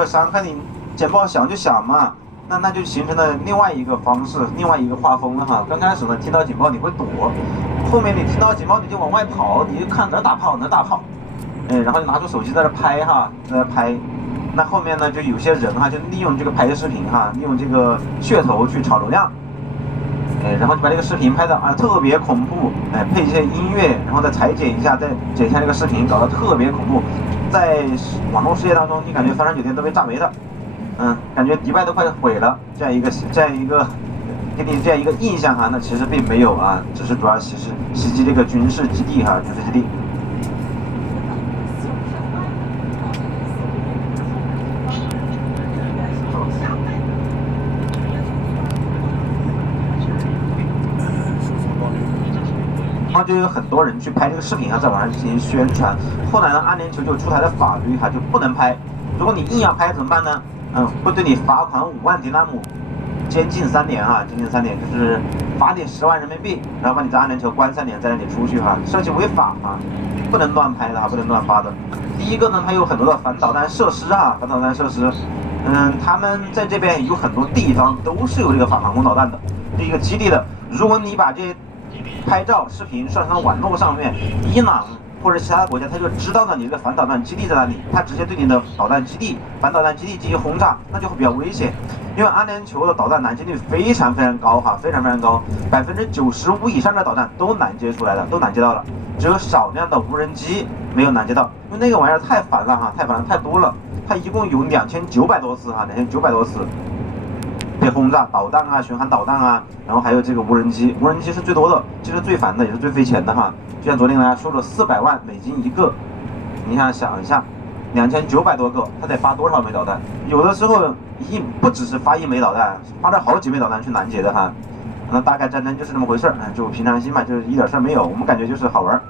会删，看你简报响就响嘛。那就形成了另外一个方式，另外一个画风了哈。刚开始呢，听到警报你会躲，后面你听到警报你就往外跑，你就看哪儿打炮哪儿打炮，然后就拿出手机在那拍哈，在那拍。那后面呢，就有些人哈，就利用这个拍视频哈，利用这个噱头去炒流量，然后就把这个视频拍的特别恐怖，配一些音乐，然后再裁剪一下，再剪一下这个视频，搞得特别恐怖。在网络世界当中，你感觉369天都被炸没了。感觉迪拜都快毁了，这样一个给你这样一个印象哈，那其实并没有啊，只是主要袭击这个军事基地哈，军事基地。然后就有很多人去拍这个视频啊，在网上进行宣传。后来呢，阿联酋就出台了法律哈，就不能拍。如果你硬要拍怎么办呢？会对你罚款5万迪纳姆，监禁3年哈，监禁3年就是罚你10万人民币，然后把你在阿联酋关3年，再让你出去哈，涉及违法啊，不能乱拍的哈，不能乱发的。第一个呢，它有很多的反导弹设施啊，反导弹设施，他们在这边有很多地方都是有这个防空导弹的，这一个基地的。如果你把这些拍照、视频上传到网络上面，伊朗或者其他国家，他就知道了你这个反导弹基地在哪里，他直接对你的导弹基地、反导弹基地进行轰炸，那就会比较危险。因为阿联酋的导弹拦截率非常非常高哈，非常非常高，95%以上的导弹都拦截出来了，都拦截到了，只有少量的无人机没有拦截到，因为那个玩意儿太烦了哈，太烦了，太多了，它一共有2900多次哈，2900多次。被轰炸，导弹啊，巡航导弹啊，然后还有这个无人机，无人机是最多的，这是最烦的，也是最费钱的哈。就像昨天大家说了，400万美金一个，你想一下，2900多个，它得发多少枚导弹？有的时候不只是发1枚导弹，发了好几枚导弹去拦截的哈。那大概战争就是这么回事就平常心嘛，就是一点事儿没有，我们感觉就是好玩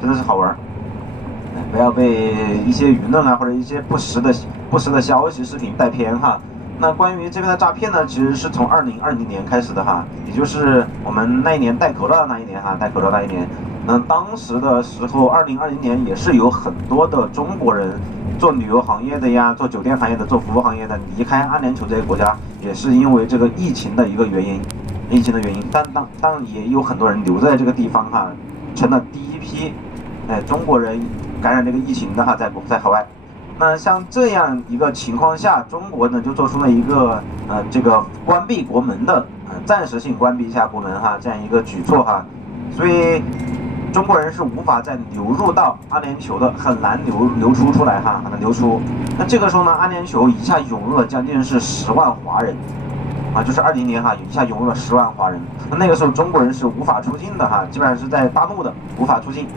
真的是好玩不要被一些舆论啊或者一些不实的消息、视频带偏哈。那关于这边的诈骗呢，其实是从2020年开始的哈，也就是我们那一年戴口罩的那一年哈，戴口罩那一年。那当时的时候，2020年也是有很多的中国人做旅游行业的呀，做酒店行业的，做服务行业的离开阿联酋这个国家，也是因为这个疫情的一个原因，但也有很多人留在这个地方哈，成了第一批中国人感染这个疫情的哈，在海外。那像这样一个情况下，中国呢就做出了一个这个关闭国门的暂时性关闭一下国门哈，这样一个举措哈，所以中国人是无法再流入到阿联酋的，很难流出来哈，很难流出。那这个时候呢，阿联酋一下涌入了将近是10万华人就是20年哈，一下涌入了10万华人。那个时候中国人是无法出境的哈，基本上是在大陆的无法出境，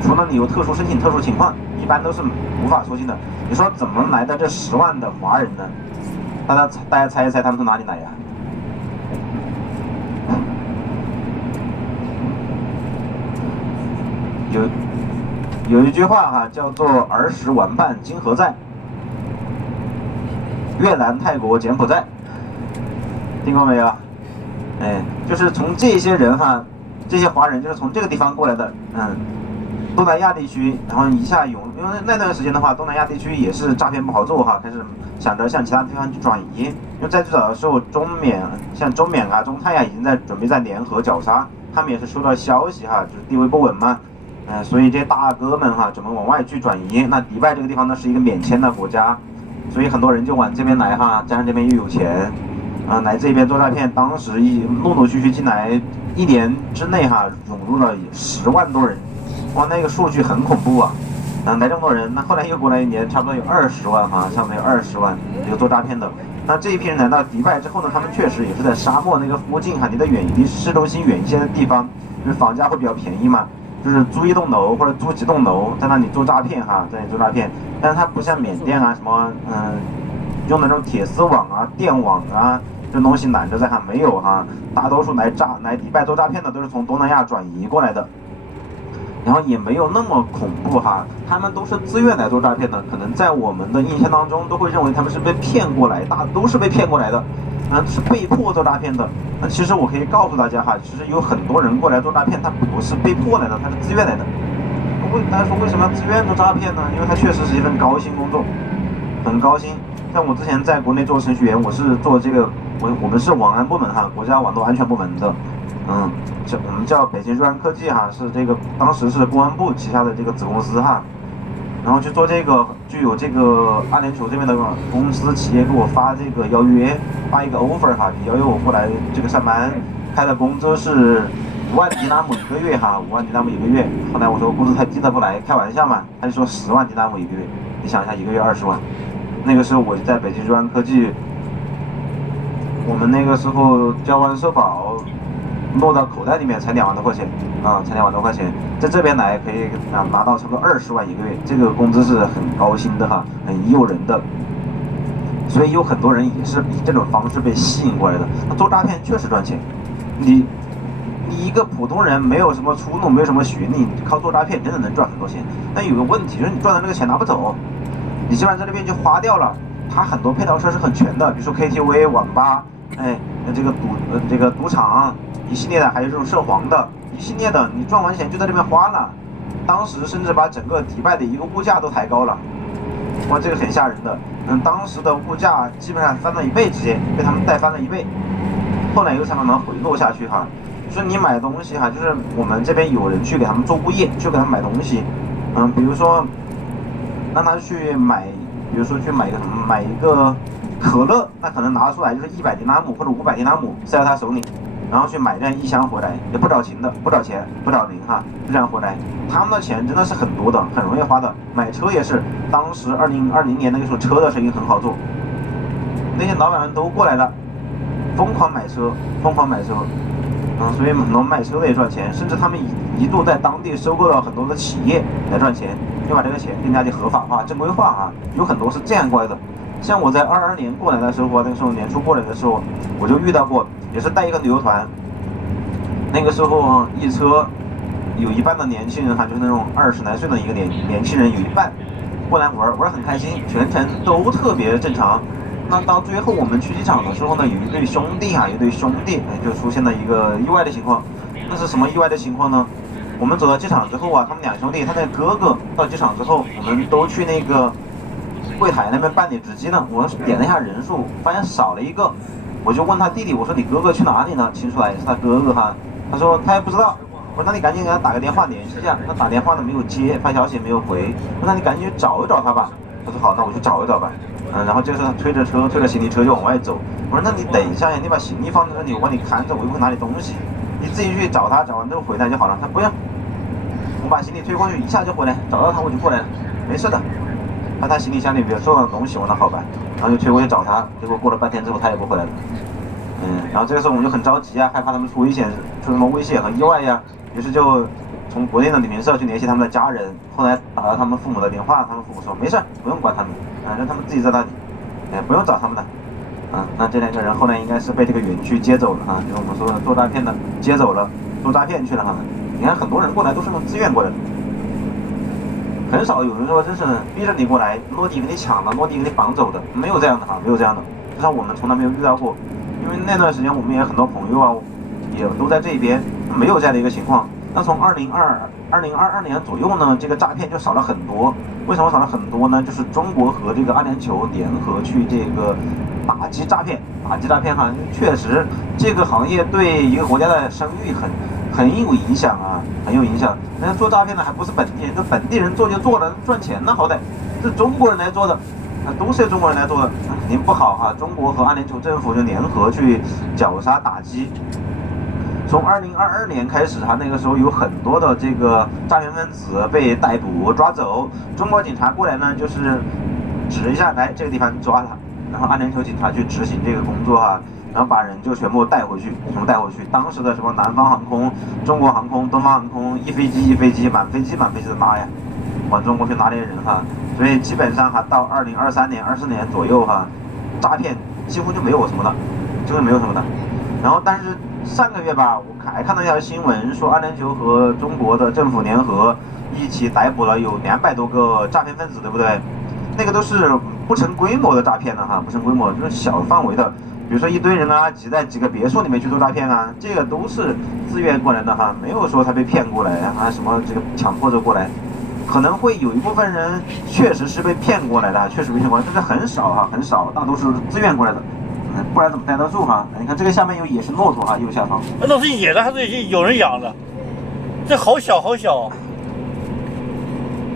除了你有特殊申请、特殊情况，一般都是无法出境的。你说怎么来的这10万的华人呢？大家猜一猜，他们从哪里来呀？有一句话哈，叫做儿时玩伴今何在？越南、泰国、柬埔寨，听过没有？就是从这些人哈，这些华人就是从这个地方过来的，东南亚地区，然后一下涌，因为那段时间的话，东南亚地区也是诈骗不好做哈，开始想着向其他地方去转移。因为在最早的时候，中缅啊、中泰已经准备在联合绞杀，他们也是收到消息哈，就是地位不稳嘛，所以这些大哥们哈，准备往外去转移。那迪拜这个地方呢是一个免签的国家，所以很多人就往这边来哈，加上这边又有钱，来这边做诈骗。当时陆陆续续进来1年之内哈，涌入了10万多人。哇，那个数据很恐怖啊！来这么多人，那后来又过来1年，差不多有20万哈，差不多有20万有做诈骗的。那这一批人来到迪拜之后呢，他们确实也是在沙漠那个附近哈，离市中心远一些的地方，就是房价会比较便宜嘛，就是租一栋楼或者租几栋楼，在那里做诈骗哈，在那里做诈骗。但是它不像缅甸啊什么用那种铁丝网啊、电网啊这东西拦着在哈，没有哈，大多数来迪拜做诈骗的都是从东南亚转移过来的。然后也没有那么恐怖哈，他们都是自愿来做诈骗的，可能在我们的印象当中都会认为他们是被骗过来，都是被骗过来的，是被迫做诈骗的。那其实我可以告诉大家哈，其实有很多人过来做诈骗，他不是被迫来的，他是自愿来的。大家说为什么要自愿做诈骗呢？因为他确实是一份高薪工作，很高兴。像我之前在国内做程序员，我是做这个，我们是网安部门哈，国家网络安全部门的，我们叫北京瑞安科技哈，是这个当时是公安部旗下的这个子公司哈。然后去做这个，就有这个阿联酋这边的公司企业给我发这个邀约，发一个 offer 哈，邀约我过来这个上班，开的工资是5万迪纳姆一个月哈，5万迪纳姆一个月。后来我说工资太低了不来，开玩笑嘛，他就说10万迪纳姆一个月，你想一下一个月20万。那个时候我在北京瑞安科技，我们那个时候交完社保，落到口袋里面才2万多块钱啊，才2万多块钱，在这边来可以拿到差不多20万一个月，这个工资是很高薪的哈，很诱人的。所以有很多人也是以这种方式被吸引过来的。那做诈骗确实赚钱，你一个普通人没有什么出路，没有什么学历，靠做诈骗真的能赚很多钱。但有个问题就是你赚的那个钱拿不走，你基本上在那边就花掉了。它很多配套设施很全的，比如说 KTV、网吧，这个赌场。一系列的，还有这种涉黄的，一系列的，你赚完钱就在这边花了，当时甚至把整个迪拜的一个物价都抬高了，哇，这个很吓人的，当时的物价基本上翻了1倍，直接被他们带翻了1倍，后来又才慢慢回落下去哈。所以你买东西哈，就是我们这边有人去给他们做物业，去给他们买东西，比如说让他去买，比如说去买一个什么，买一个可乐，那可能拿出来就是100迪纳姆或者500迪纳姆塞到他手里。然后去买这样1箱回来，也不找钱，不找零哈，就这样回来。他们的钱真的是很多的，很容易花的。买车也是，当时2020年那个时候车的生意很好做，那些老板们都过来了，疯狂买车，所以很多卖车的也赚钱，甚至他们一度在当地收购了很多的企业来赚钱，就把这个钱更加的合法化、正规化啊，有很多是这样过来的。像我在22年过来的时候，那个时候年初过来的时候，我就遇到过。也是带一个旅游团，那个时候一车有一半的年轻人哈，就是那种20来岁的一个年轻人，有一半过来玩很开心，全程都特别正常。那到最后我们去机场的时候呢，有一对兄弟就出现了一个意外的情况。那是什么意外的情况呢？我们走到机场之后啊，他们2兄弟，他那个哥哥到机场之后，我们都去那个柜台那边办理值机呢，我点了一下人数，发现少了一个。我就问他弟弟，我说你哥哥去哪里呢？听出来是他哥哥哈，他说他也不知道。我说那你赶紧给他打个电话联系一下，他打电话呢没有接，发消息没有回。我说那你赶紧去找一找他吧。他说好，那我去找一找吧。然后这个时候他推着行李车就往外走。我说那你等一下呀，你把行李放在这里，我帮你看着，我又不会拿你东西，你自己去找他，找完之后回来就好了。他不用，我把行李推过去，一下就回来，找到他我就过来了，没事的。看他行李箱里面收到东西，我那好办，然后就推过去找他，结果过了半天之后他也不回来了。然后这个时候我们就很着急啊，害怕他们出危险，出什么危险和意外呀，于是就从国内的旅行社去联系他们的家人，后来打到他们父母的电话，他们父母说没事，不用管他们，让他们自己在那里，不用找他们的。那这2个人后来应该是被这个园区接走了啊，就是我们说的做诈骗的接走了，做诈骗去了哈。你看很多人过来都是那种自愿过来的。很少有人说真是逼着你过来，落地给你抢了，落地给你绑走的，没有这样的哈，没有这样的，至少我们从来没有遇到过。因为那段时间我们也很多朋友啊，也都在这边，没有这样的一个情况。那从2022年左右呢，这个诈骗就少了很多。为什么少了很多呢？就是中国和这个阿联酋联合去这个打击诈骗哈，确实这个行业对一个国家的声誉很有影响啊，很有影响。人家做诈骗的还不是本地人，这本地人做就做了，赚钱呢，好歹是中国人来做的，都是中国人来做的，肯定不好哈。中国和阿联酋政府就联合去绞杀打击。从2022年开始，那个时候有很多的这个诈骗分子被逮捕抓走，中国警察过来呢，就是指一下来这个地方抓了，然后阿联酋警察去执行这个工作哈。然后把人就全部带回去，当时的什么南方航空、中国航空、东方航空，一飞机满飞机的拉呀，往中国去拿这些人哈。所以基本上到2023年、24年左右哈，诈骗几乎就没有什么的，然后但是上个月吧，我还看到一条新闻说，阿联酋和中国的政府联合一起逮捕了有200多个诈骗分子，对不对？那个都是不成规模的诈骗的哈，不成规模，就是小范围的。比如说一堆人啊，挤在几个别墅里面去做诈骗啊，这个都是自愿过来的哈，没有说他被骗过来啊，什么这个强迫着过来。可能会有一部分人确实是被骗过来的，确实被骗过来，但是很少哈，很少，大多数是自愿过来的。不然怎么待得住哈？你看这个下面有野生骆驼哈，右下方。那是野的还是有人养的？这好小好小，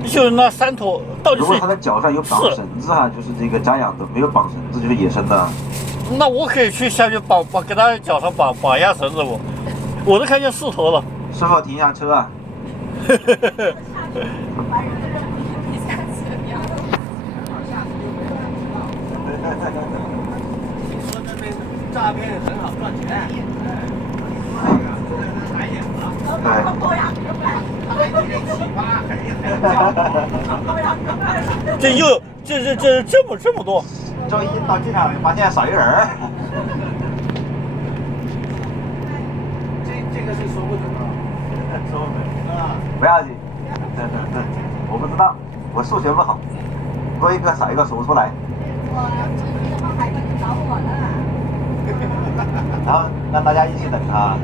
就是那3头，到底是？如果它的脚上有绑绳子哈，就是这个家养的；没有绑绳子就是野生的。那我可以去下去给它脚上绑一下绳子我都看见4头了。师傅停下车啊！诈骗很好赚钱。这么多。周一到机场发现少一人儿。这个是收不准的，收不准啊。不要紧，我不知道，我数学不好，多一个少一个数不出来。我出去的话还会找我呢。然后让大家一起等啊。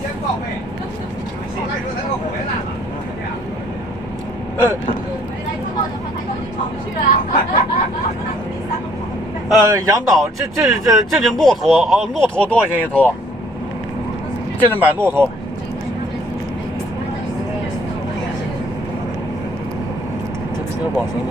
先报备，报备之后他又回来了，这样。回来之后的话，他又去跑去了。杨导，这骆驼哦，骆驼多少钱一头？这里买骆驼。这个绑绳子。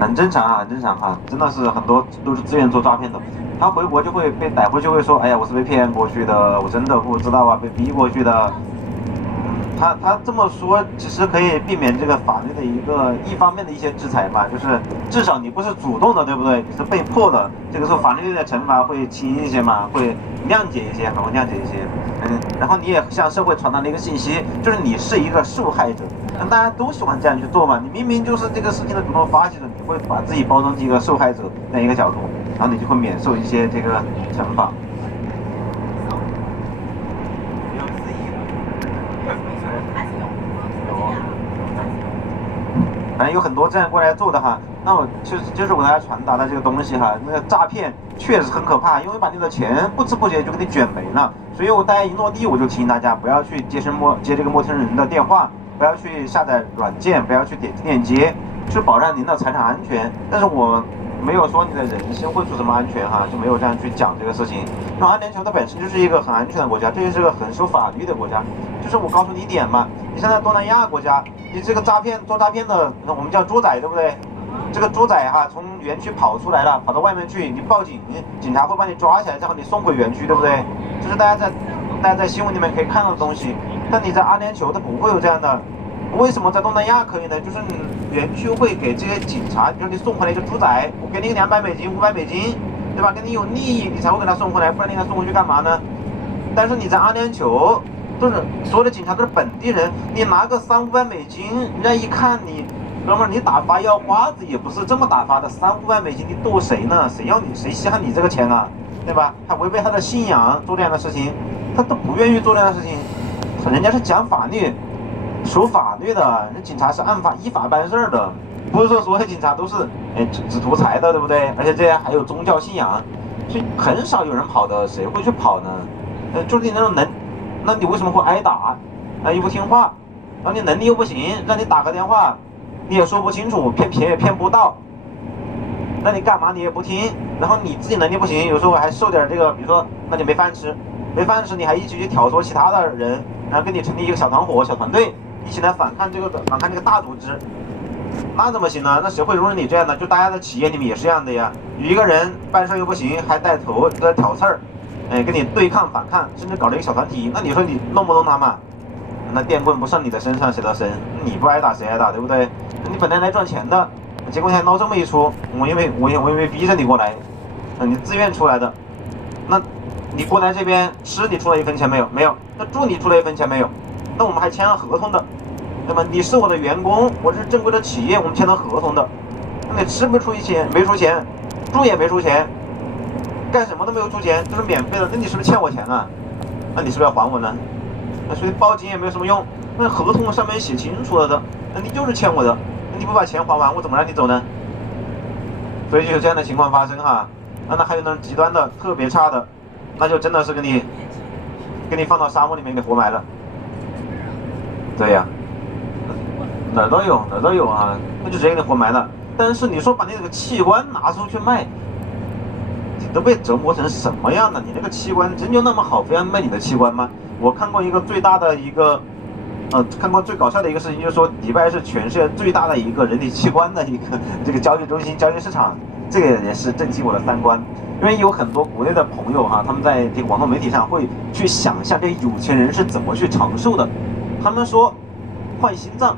很正常啊，很正常哈，真的是很多都是自愿做诈骗的。他回国就会被逮回去，会说，哎呀，我是被骗过去的，我真的不知道啊，被逼过去的。他这么说，其实可以避免这个法律的一方面的一些制裁嘛，就是至少你不是主动的，对不对？你是被迫的，这个时候法律的惩罚会轻一些嘛，会谅解一些，还会谅解一些。然后你也向社会传达了一个信息，就是你是一个受害者。大家都喜欢这样去做嘛，你明明就是这个事情的主动发起者，你会把自己包装成一个受害者那一个角度，然后你就会免受一些这个惩罚。反正有很多这样过来做的哈，那我就是我给大家传达的这个东西哈，那个诈骗确实很可怕，因为把你的钱不知不觉就给你卷没了。所以大家一落地我就提醒大家不要去接这个陌生人的电话，不要去下载软件，不要去点击链接，去保障您的财产安全。但是我没有说你的人身会出什么安全哈，就没有这样去讲这个事情。因为阿联酋它本身就是一个很安全的国家，这也是个很守法律的国家。就是我告诉你一点嘛，你现在东南亚国家，你这个做诈骗的，我们叫猪仔，对不对？这个猪仔哈从园区跑出来了，跑到外面去，你报警，警察会把你抓起来，再把你送回园区，对不对？这是大家在新闻里面可以看到的东西。但你在阿联酋它不会有这样的。为什么在东南亚可以呢？就是园区会给这些警察，就是你送回来一个猪仔，我给你200美金、500美金，对吧？跟你有利益，你才会给他送回来，不然你给他送回去干嘛呢？但是你在阿联酋，都是所有的警察都是本地人，你拿个300-500美金，人家一看你，哥们儿，你打发要花子也不是这么打发的，300-500美金你逗谁呢？谁稀罕你这个钱啊？对吧？他违背他的信仰做这样的事情，他都不愿意做这样的事情，人家是讲法律。守法律的，那警察是依法办事的，不是说所有警察都是只图财的，对不对？而且这些还有宗教信仰，所以很少有人跑的，谁会去跑呢？就是你那种那你为什么会挨打？又不听话，然后你能力又不行，让你打个电话，你也说不清楚，骗也骗不到，那你干嘛你也不听，然后你自己能力不行，有时候还受点这个，比如说那你没饭吃，没饭吃你还一起去挑唆其他的人，然后跟你成立一个小团伙、小团队，一起来反抗这个大组织，那怎么行呢？那谁会容忍你这样的？就大家的企业里面也是这样的呀，有一个人办事又不行，还带头在挑刺儿，跟你对抗反抗，甚至搞了一个小团体，那你说你弄不弄他嘛？那电棍不上你的身上谁的身？你不挨打谁挨打，对不对？你本来来赚钱的，结果还闹这么一出，我因为逼着你过来，你自愿出来的，那你过来这边吃你出了1分钱没有？没有。那住你出了1分钱没有？那我们还签了合同的，对吧？你是我的员工，我是正规的企业，我们签了合同的，那你吃不出钱，没出钱，住也没出钱，干什么都没有出钱，都是免费的，那你是不是欠我钱啊？那你是不是要还我呢？那所以报警也没有什么用，那合同上面写清楚了的，那你就是欠我的，那你不把钱还完，我怎么让你走呢？所以就有这样的情况发生哈。那还有那种极端的特别差的，那就真的是给你放到沙漠里面给活埋了。对呀，哪儿都有啊，那就直接给你活埋了。但是你说把你那个器官拿出去卖，你都被折磨成什么样了？你那个器官真就那么好，非要卖你的器官吗？我看过一个最大的一个，看过最搞笑的一个事情，就是说迪拜是全世界最大的一个人体器官的一个这个交易中心、交易市场，这个也是震惊我的3观。因为有很多国内的朋友哈，他们在这个网络媒体上会去想象这有钱人是怎么去长寿的。他们说换心脏，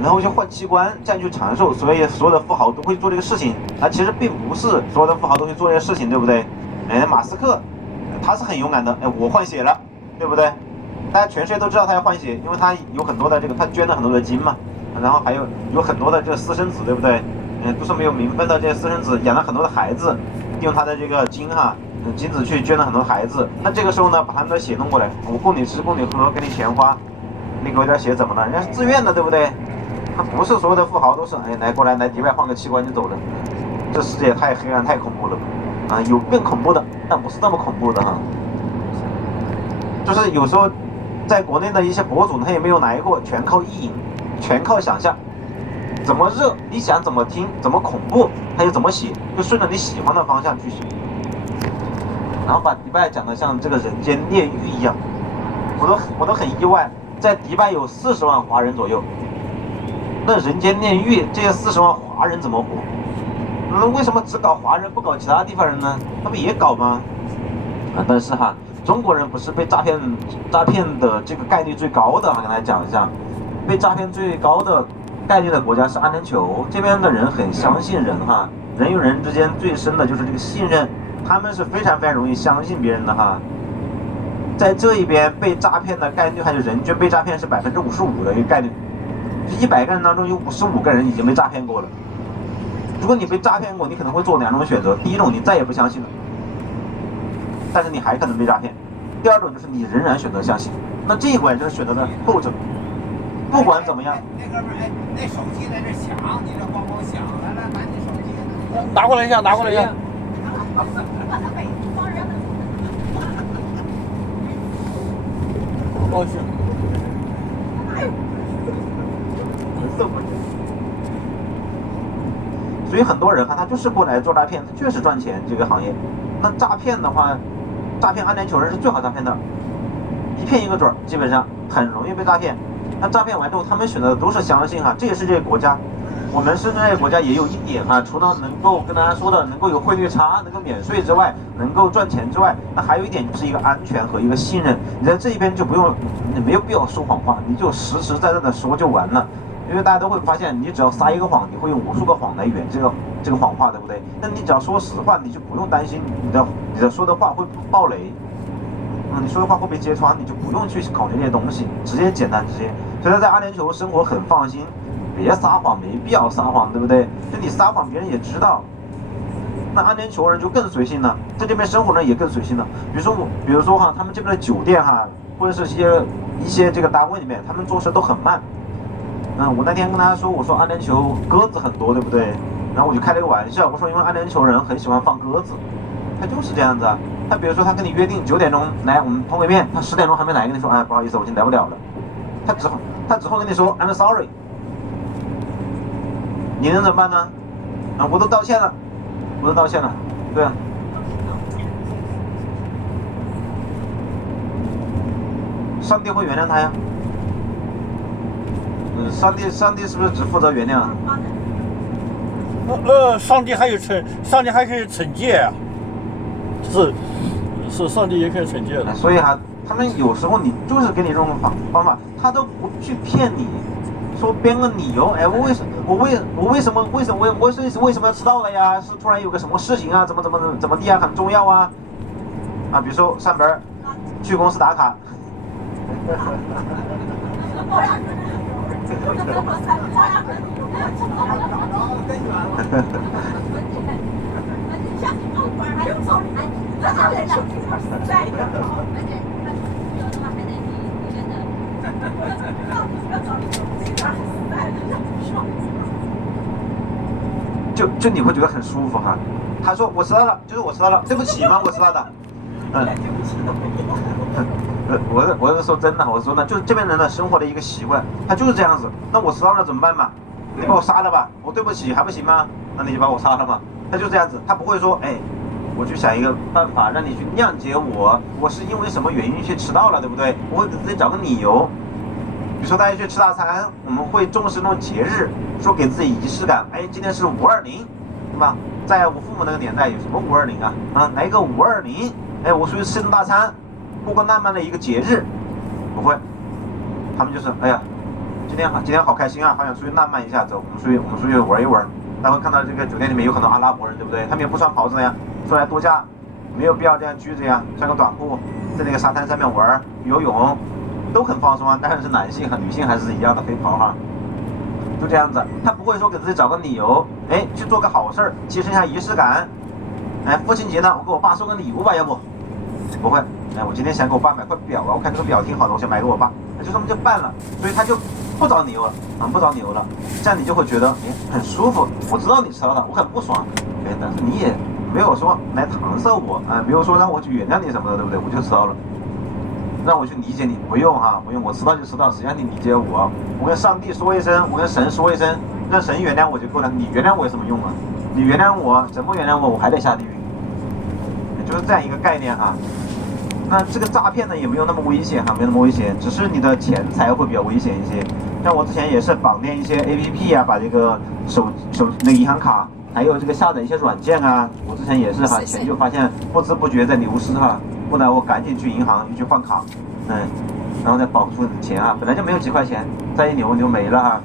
然后就换器官，这样去长寿。所以所有的富豪都会做这个事情，其实并不是所有的富豪都会做这个事情，对不对？马斯克他是很勇敢的，我换血了。对不对？大家全世界都知道他要换血，因为他有很多的这个，他捐了很多的精嘛，然后还有很多的这个私生子，对不对？都是没有名分的这些私生子，养了很多的孩子，用他的这个精子去捐了很多孩子。那这个时候呢，把他们的血弄过来，我供你吃，供你喝，给你钱花，你给我点血怎么了？人家是自愿的，对不对？他不是所有的富豪都是过来迪拜换个器官就走了，这世界太黑暗太恐怖了有更恐怖的，但不是那么恐怖的哈。就是有时候，在国内的一些博主他也没有来过，全靠意淫，全靠想象，怎么热你想怎么听，怎么恐怖他就怎么写，就顺着你喜欢的方向去写，然后把迪拜讲得像这个人间炼狱一样，我都很意外，在迪拜有40万华人左右，那人间炼狱这些40万华人怎么活？那为什么只搞华人不搞其他地方人呢？他们也搞吗？但是哈。中国人不是被诈骗的这个概率最高的，跟大家讲一下，被诈骗最高的概率的国家是阿联酋，这边的人很相信人哈，人与人之间最深的就是这个信任，他们是非常非常容易相信别人的哈。在这一边被诈骗的概率，还有人均被诈骗是55%的一个概率，就100个人当中有55个人已经被诈骗过了。如果你被诈骗过，你可能会做2种选择，第一种你再也不相信了。但是你还可能被诈骗。第二种就是你仍然选择相信，那这一关就是选择的后者。不管怎么样，那哥们儿，那手机在这响，你这咣咣响，来，把你手机拿过来一下，拿过来一下。高兴。所以很多人他就是过来做诈骗，他确实赚钱这个行业。那诈骗的话，诈骗阿联酋人是最好诈骗的，一骗一个准儿，基本上很容易被诈骗。那诈骗完之后，他们选择的都是相信哈，这也是这个国家。我们是这个国家也有一点哈，除了能够跟大家说的能够有汇率差、能够免税之外，能够赚钱之外，那还有一点就是一个安全和一个信任。你在这一边就不用，你没有必要说谎话，你就实实在在的说就完了。因为大家都会发现，你只要撒一个谎，你会用无数个谎来圆这个谎话，对不对？那你只要说实话，你就不用担心你的说的话会爆雷，你说的话会被揭穿，你就不用去考虑这些东西，直接简单直接。所以在阿联酋生活很放心，别撒谎，没必要撒谎，对不对？就你撒谎，别人也知道。那阿联酋人就更随性了，在这边生活人也更随性了。比如说哈，他们这边的酒店哈，或者是一些这个单位里面，他们做事都很慢。我那天跟大家说，我说阿联酋鸽子很多，对不对？然后我就开了个玩笑，我说因为阿联酋人很喜欢放鸽子，他就是这样子啊。他比如说他跟你约定9点钟来我们碰个面，他10点钟还没来，跟你说哎不好意思我今天来不了了，他只会跟你说 I'm sorry， 你能怎么办呢？啊我都道歉了，对啊。上帝会原谅他呀。上帝是不是只负责原谅？上帝还可以惩戒啊，是上帝也可以惩戒的。所以啊，他们有时候你就是给你这种方法，他都不去骗你，说编个理由，哎，我为什么要迟到了呀？是突然有个什么事情啊？怎么地啊？很重要啊？啊，比如说上班去公司打卡。就你会觉得很舒服哈。他说我迟到了，就是我迟到了，对不起吗？我迟到的。我是说真的，我说呢，就是这边人的生活的一个习惯，他就是这样子。那我迟到了怎么办嘛？你把我杀了吧，我对不起还不行吗？那你就把我杀了嘛。他就这样子，他不会说，哎，我去想一个办法让你去谅解我是因为什么原因去迟到了，对不对？我会给自己找个理由。比如说大家去吃大餐，我们会重视那种节日，说给自己仪式感。哎，今天是520，对吧？在我父母那个年代，有什么520啊？啊，来个520，哎，我出去吃顿大餐，过个浪漫的一个节日，不会。他们就是，哎呀，今天好开心啊，好想出去浪漫一下，走，我们出去玩一玩。大家会看到这个酒店里面有很多阿拉伯人，对不对？他们也不穿袍子的呀，出来度假，没有必要这样拘着呀，穿个短裤，在那个沙滩上面玩游泳，都很放松啊。当然是男性和女性还是一样的可以跑哈，就这样子。他不会说给自己找个理由，哎，去做个好事儿，提升一下仪式感。哎，父亲节呢，我给我爸送个礼物吧，要不？不会。哎，我今天想给我爸买块表啊，我看这个表挺好的，我想买给我爸，那就这么就办了。所以他就不找理由了，不找理由了，这样你就会觉得哎很舒服。我知道你迟到了，我很不爽，哎，但是你也没有说来搪塞我，没有说让我去原谅你什么的，对不对？我就迟到了，让我去理解你，不用哈，不用，我迟到就迟到，谁让你理解我？我跟上帝说一声，我跟神说一声，让神原谅我就够了。你原谅我有什么用啊？你原谅我，怎么原谅我，我还得下地狱，就是这样一个概念哈。那这个诈骗呢也没有那么危险哈，没有那么危险，只是你的钱财会比较危险一些。像我之前也是绑定一些 APP 啊，把这个那个银行卡，还有这个下载一些软件啊，我之前也是哈，钱就发现不知不觉在流失哈，后来我赶紧去银行去换卡，然后再保住钱啊，本来就没有几块钱，再一留就没了哈。